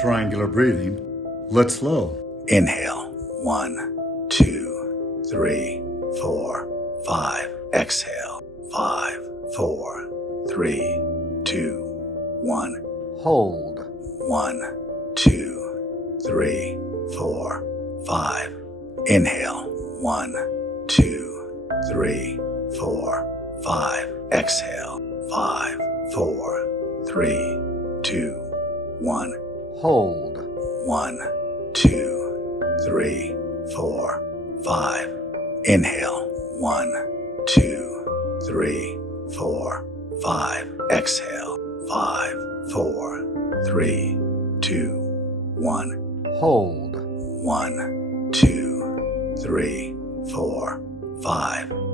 Triangular breathing. Let's slow. Inhale, 1, 2, 3, 4, 5. Exhale, 5, 4, 3, 2, 1. Hold. 1, 2, 3, 4, 5. Inhale, 1, 2, 3, 4, 5. Exhale, 5, 4, 3, 2, 1. Hold. 1, 2, 3, 4, 5. Inhale, 1, 2, 3, 4, 5. Exhale, 5, 4, 3, 2, 1. Hold. 1, 2, 3, 4, 5.